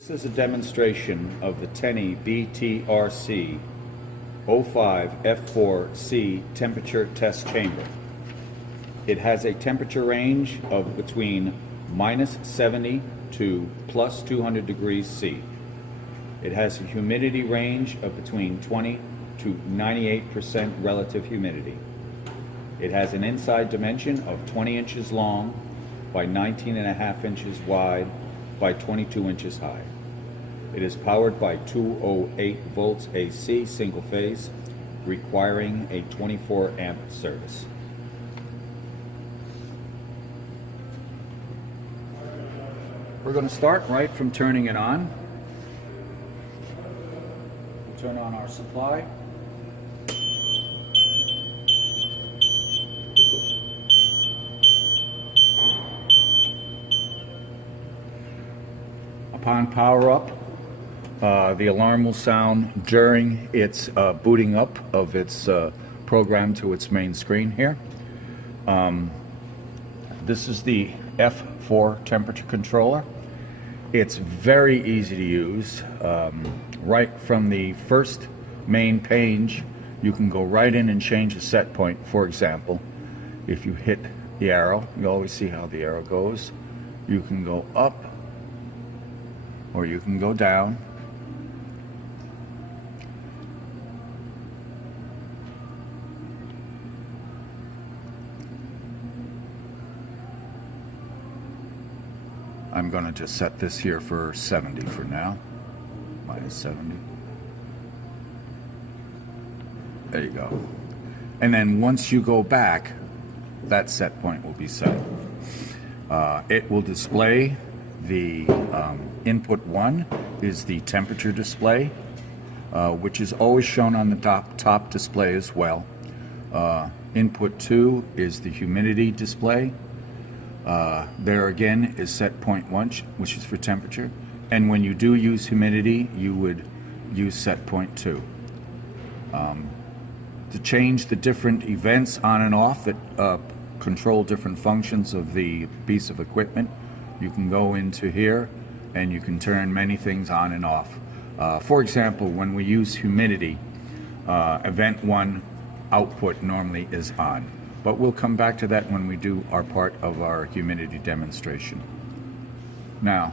This is a demonstration of the Tenney BTRC 05F4C temperature test chamber. It has a temperature range of between -70 to +200 degrees C. It has a humidity range of between 20 to 98% relative humidity. It has an inside dimension of 20 inches long by 19.5 inches wide by 22 inches high. It is powered by 208 volts AC single phase, requiring a 24 amp service. We're going to start right from turning it on. We'll turn on our supply. Upon power up, the alarm will sound during its booting up of its program to its main screen here. This is the F4 temperature controller. It's very easy to use. Right from the first main page, you can go right in and change the set point. For example, if you hit the arrow, you always see how the arrow goes. You can go up or you can go down. I'm going to just set this here for 70 for now. -70. There you go. And then once you go back, that set point will be set. It will display the input 1 is the temperature display, which is always shown on the top display as well. Input 2 is the humidity display. There again is set point 1, which is for temperature. And when you do use humidity, you would use set point 2. To change the different events on and off that control different functions of the piece of equipment, you can go into here and you can turn many things on and off. For example, when we use humidity, event 1 output normally is on. But we'll come back to that when we do our part of our humidity demonstration. Now,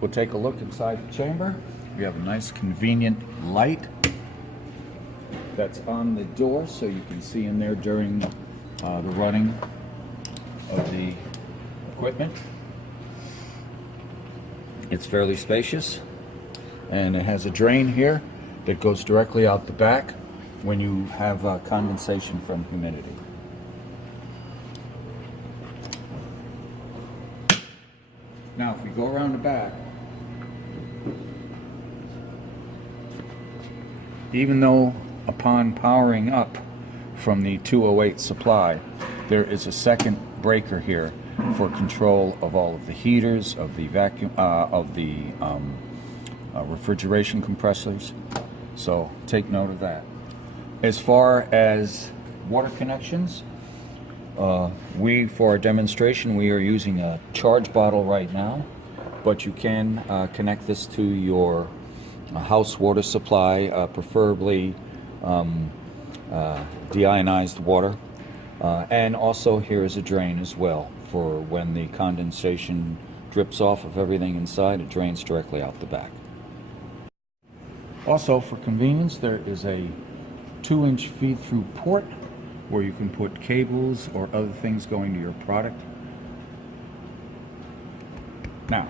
we'll take a look inside the chamber. We have a nice convenient light that's on the door so you can see in there during the running of the equipment. It's fairly spacious, and it has a drain here that goes directly out the back when you have condensation from humidity. Now if we go around the back, even though upon powering up from the 208 supply, there is a second breaker here for control of all of the heaters, of the vacuum, refrigeration compressors. So take note of that. As far as water connections, for our demonstration, we are using a charge bottle right now, but you can connect this to your house water supply, preferably deionized water. And also here is a drain as well, for when the condensation drips off of everything inside, it drains directly out the back. Also, for convenience, there is a 2-inch feed-through port where you can put cables or other things going to your product. Now,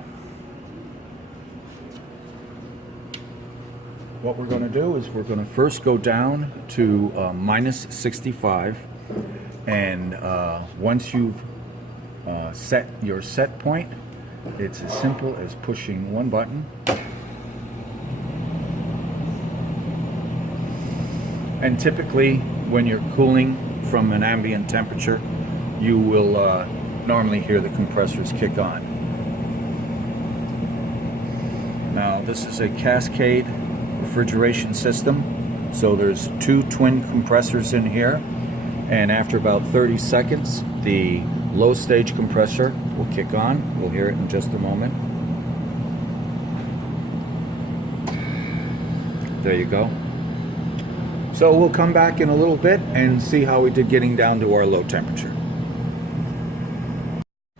what we're going to do is we're going to first go down to -65, and once you've set your set point, it's as simple as pushing one button. And typically, when you're cooling from an ambient temperature, you will normally hear the compressors kick on. Now, this is a cascade refrigeration system, so there's 2 twin compressors in here, and after about 30 seconds, the low stage compressor will kick on. We'll hear it in just a moment. There you go. So we'll come back in a little bit and see how we did getting down to our low temperature.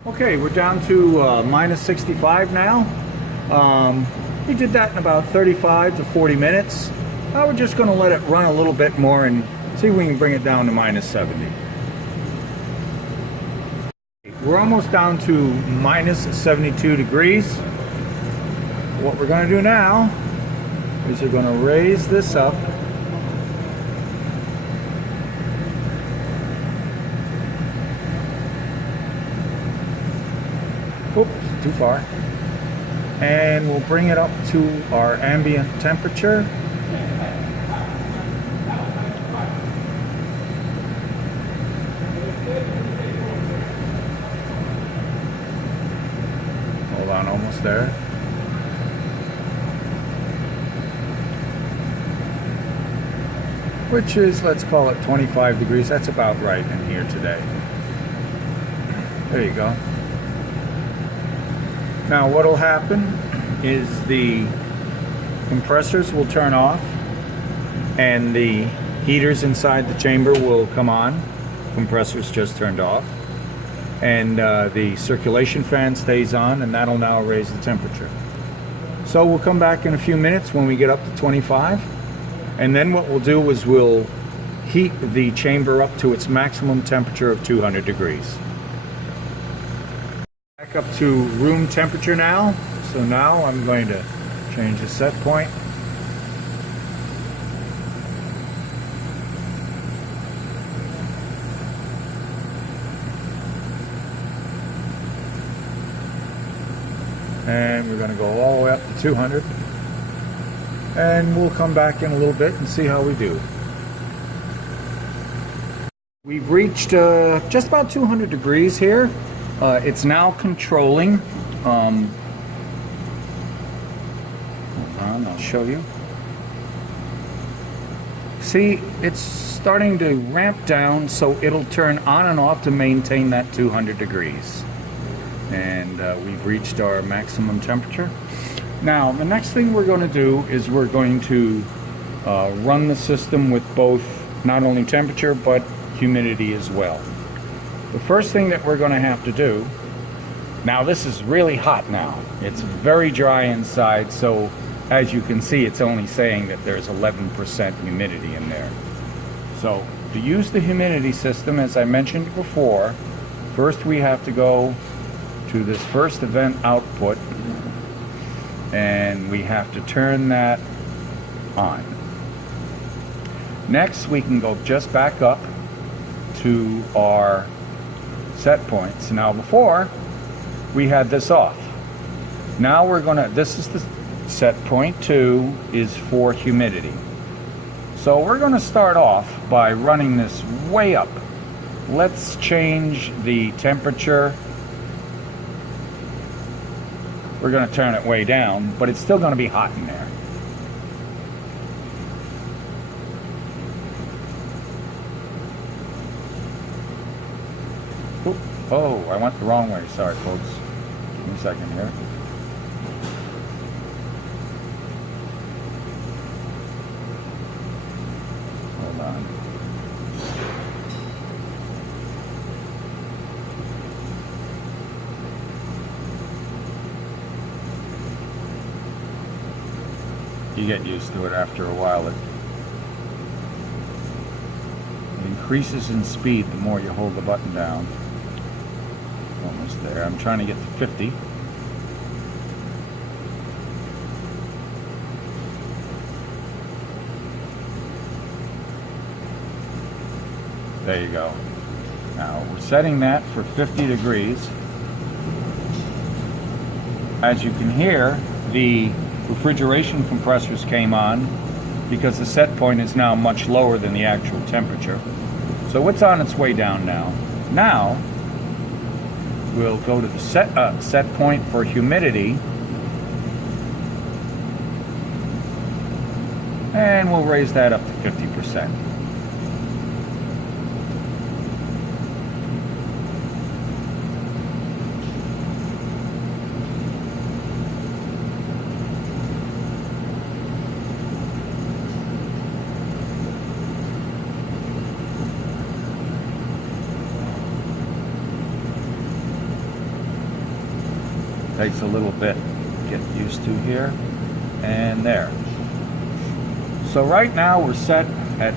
Okay, we're down to minus 65 now. We did that in about 35 to 40 minutes. We're just going to let it run a little bit more and see if we can bring it down to minus 70. We're almost down to minus 72 degrees. What we're going to do now is we're going to raise this up. Oops, too far. And we'll bring it up to our ambient temperature. Hold on, almost there. Which is, let's call it 25 degrees. That's about right in here today. There you go. Now what will happen is the compressors will turn off and the heaters inside the chamber will come on. Compressors just turned off. And the circulation fan stays on, and that'll now raise the temperature. So we'll come back in a few minutes when we get up to 25. And then what we'll do is we'll heat the chamber up to its maximum temperature of 200 degrees. Back up to room temperature now. So now I'm going to change the set point. And we're going to go all the way up to 200. And we'll come back in a little bit and see how we do. We've reached just about 200 degrees here. It's now controlling. Hold on, I'll show you. See, it's starting to ramp down, so it'll turn on and off to maintain that 200 degrees. And we've reached our maximum temperature. Now, the next thing we're going to do is we're going to run the system with both not only temperature but humidity as well. The first thing that we're going to have to do, now this is really hot now. It's very dry inside, so as you can see, it's only saying that there's 11% humidity in there. So to use the humidity system, as I mentioned before, first we have to go to this first event output, and we have to turn that on. Next, we can go just back up to our set points. Now before, we had this off. Now we're gonna, this is the set point 2 is for humidity. So we're gonna start off by running this way up. Let's change the temperature. We're going to turn it way down, but it's still going to be hot in there. Oop. Oh, I went the wrong way. Sorry, folks. Give me a second here. Hold on. You get used to it after a while. It increases in speed the more you hold the button down. Almost there. I'm trying to get to 50. There you go. Now we're setting that for 50 degrees. As you can hear, the refrigeration compressors came on because the set point is now much lower than the actual temperature. So it's on its way down now. Now we'll go to the set point for humidity, and we'll raise that up to 50%. Takes a little bit to get used to here. And there. So right now we're set at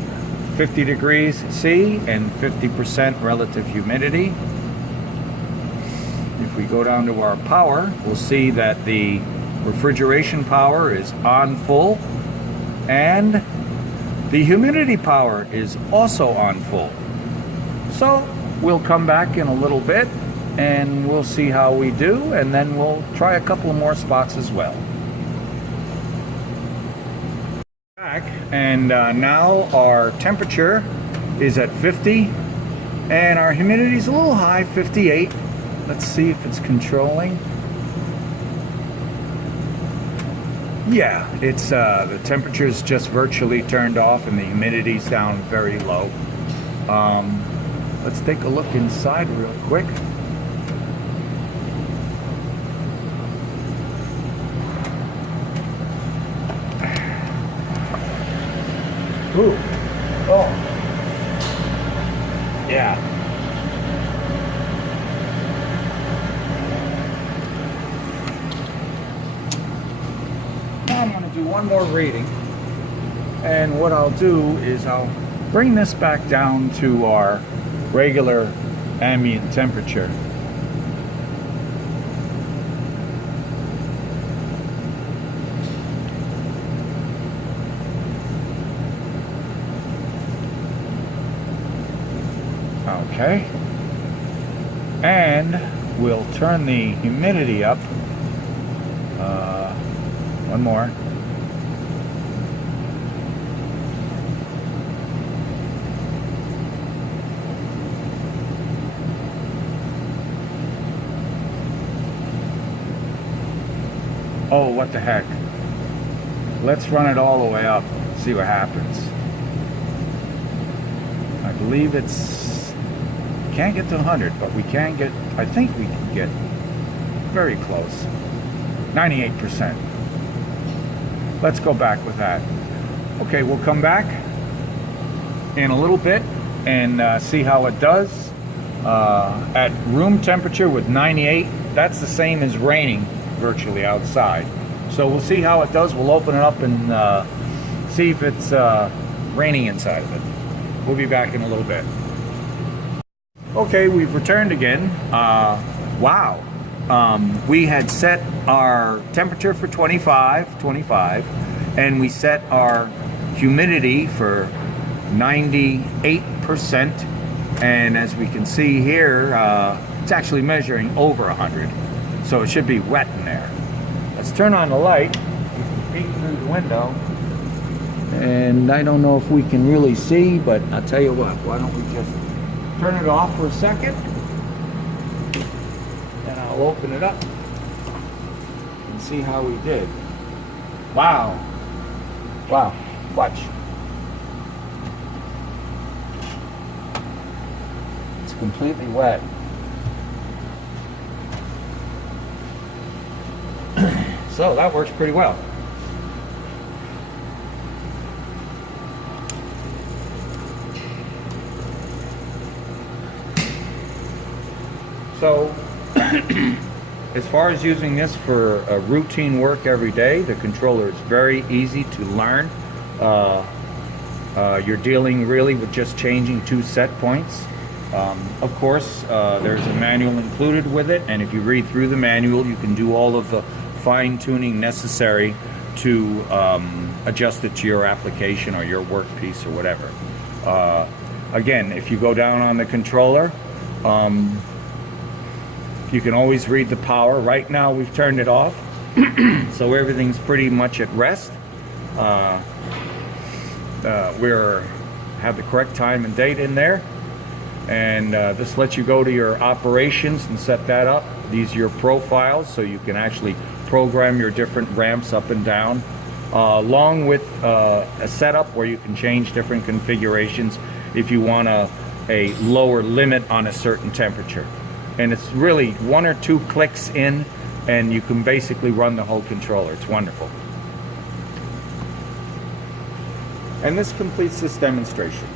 50 degrees C and 50% relative humidity. If we go down to our power, we'll see that the refrigeration power is on full and the humidity power is also on full. So we'll come back in a little bit and we'll see how we do, and then we'll try a couple more spots as well. Back, and now our temperature is at 50 and our humidity is a little high, 58. Let's see if it's controlling. Yeah, it's the temperature's just virtually turned off and the humidity's down very low. Let's take a look inside real quick. Ooh. Oh. Yeah. Now I'm going to do one more reading. And what I'll do is I'll bring this back down to our regular ambient temperature. Okay, and we'll turn the humidity up. One more. Oh, what the heck. Let's run it all the way up, see what happens. I believe it's, can't get to 100, but we can get, I think we can get very close. 98%. Let's go back with that. Okay, we'll come back in a little bit and see how it does. At room temperature with 98, that's the same as raining virtually outside. So we'll see how it does. We'll open it up and see if it's raining inside of it. We'll be back in a little bit. Okay, we've returned again. Wow. We had set our temperature for 25, and we set our humidity for 98%. And as we can see here, it's actually measuring over 100. So it should be wet in there. Let's turn on the light. You can peek through the window. And I don't know if we can really see, but I'll tell you what, why don't we just turn it off for a second? And I'll open it up and see how we did. Wow. Wow. Watch. It's completely wet. So that works pretty well. So as far as using this for routine work every day, the controller is very easy to learn. You're dealing really with just changing 2 set points. Of course, there's a manual included with it, and if you read through the manual, you can do all of the fine-tuning necessary to adjust it to your application or your workpiece or whatever. Again, if you go down on the controller, you can always read the power. Right now we've turned it off, so everything's pretty much at rest. We have the correct time and date in there, and this lets you go to your operations and set that up. These are your profiles, so you can actually program your different ramps up and down, along with a setup where you can change different configurations if you want a lower limit on a certain temperature. And it's really 1 or 2 clicks in, and you can basically run the whole controller. It's wonderful. And this completes this demonstration.